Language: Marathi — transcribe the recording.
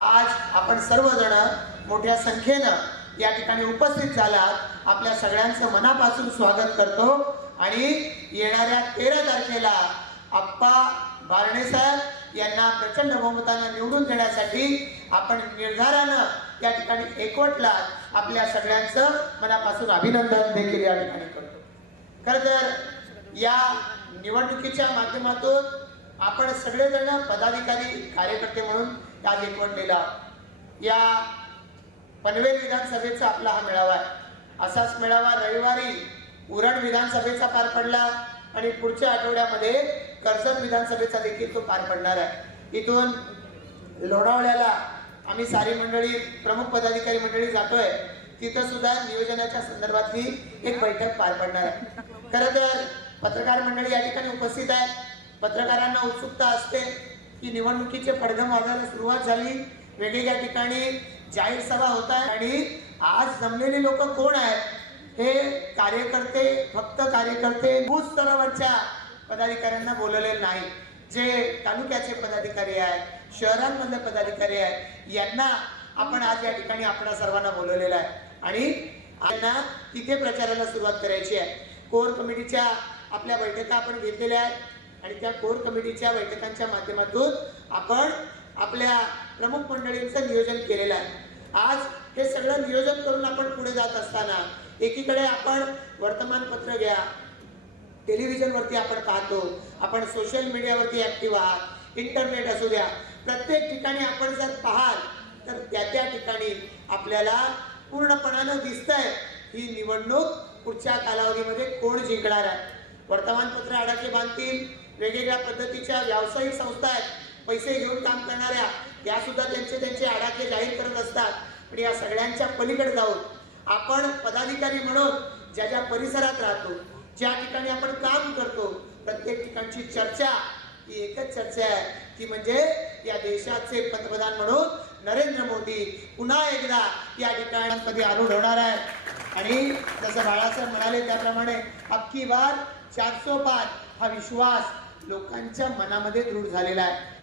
आज आपण सर्वजण मोठ्या संख्येनं या ठिकाणी उपस्थित झालात. आपल्या सगळ्यांचं मनापासून स्वागत करतो. आणि येणाऱ्या तेरा तारखेला आप्पा बारणे साहेब यांना प्रचंड बहुमतानं निवडून देण्यासाठी आपण निर्धारानं या ठिकाणी एकवटला आपल्या सगळ्यांचं मनापासून अभिनंदन देखील या ठिकाणी करतो. खरं तर या निवडणुकीच्या माध्यमातून आपण सगळेजण पदाधिकारी कार्यकर्ते म्हणून आज एकवटलेला आहोत. या पनवेल विधानसभेचा आपला हा मेळावा आहे. असाच मेळावा रविवारी उरण विधानसभेचा पार पडला आणि पुढच्या आठवड्यामध्ये कर्जत विधानसभेचा देखील तो पार पडणार आहे. इथून लोणावळ्याला आम्ही सारी मंडळी प्रमुख पदाधिकारी मंडळी जातोय. तिथं सुद्धा नियोजनाच्या संदर्भातली एक बैठक पार पडणार आहे. खरं तर पत्रकार मंडळी या ठिकाणी उपस्थित आहेत. पत्रकारांना उत्सुकता असते की निवडणुकीचे पडघम वाजायला सुरुवात झाली. वेगवेगळ्या ठिकाणी जाहीर सभा होत आहे आणि आज जमलेली लोक कोण आहेत? हे कार्यकर्ते फक्त कार्यकर्ते बूथ स्तरावरच्या पदाधिकाऱ्यांना बोलवलेलं नाही. जे तालुक्याचे पदाधिकारी आहेत शहरांमधले पदाधिकारी आहेत यांना आपण आज या ठिकाणी आपण सर्वांना बोलवलेलं आहे. आणि त्यांना तिथे प्रचाराला सुरुवात करायची आहे. कोर कमिटीच्या आपल्या बैठका आपण घेतलेल्या आहेत. आणि त्या कोर कमिटीच्या बैठकांच्या माध्यमातून आपण आपल्या प्रमुख मंडळींचं नियोजन केलेलं आहे. आज हे सगळं नियोजन करून आपण पुढे जात असताना एकीकडे आपण वर्तमानपत्र घ्या टेलिव्हिजनवरती आपण पाहतो आपण सोशल मीडियावरती ॲक्टिव्ह आहात इंटरनेट असू द्या प्रत्येक ठिकाणी आपण जर पाहाल तर त्या त्या ठिकाणी आपल्याला पूर्णपणानं दिसतंय ही निवडणूक पुढच्या कालावधीमध्ये कोण जिंकणार आहे? वर्तमानपत्र आडाखे बांधतील वेगवेगळ्या पद्धतीच्या व्यावसायिक संस्था आहेत. पैसे घेऊन काम करणाऱ्या या सुद्धा त्यांचे त्यांचे आडाखे जाहीर करत असतात. पण या सगळ्यांच्या पलीकडे जाऊन आपण पदाधिकारी म्हणून ज्या ज्या परिसरात राहतो ज्या ठिकाणी आपण काम करतो प्रत्येक ठिकाणची चर्चा ही एकच चर्चा आहे. ती म्हणजे या देशाचे पंतप्रधान म्हणून नरेंद्र मोदी पुन्हा एकदा या ठिकाणांमध्ये आरूढ होणार आहे आणि जसं बाळासाहेब म्हणाले त्याप्रमाणे अख्खी वार चारसो पाच हा विश्वास लोकांच्या मनामध्ये दृढ झालेला आहे.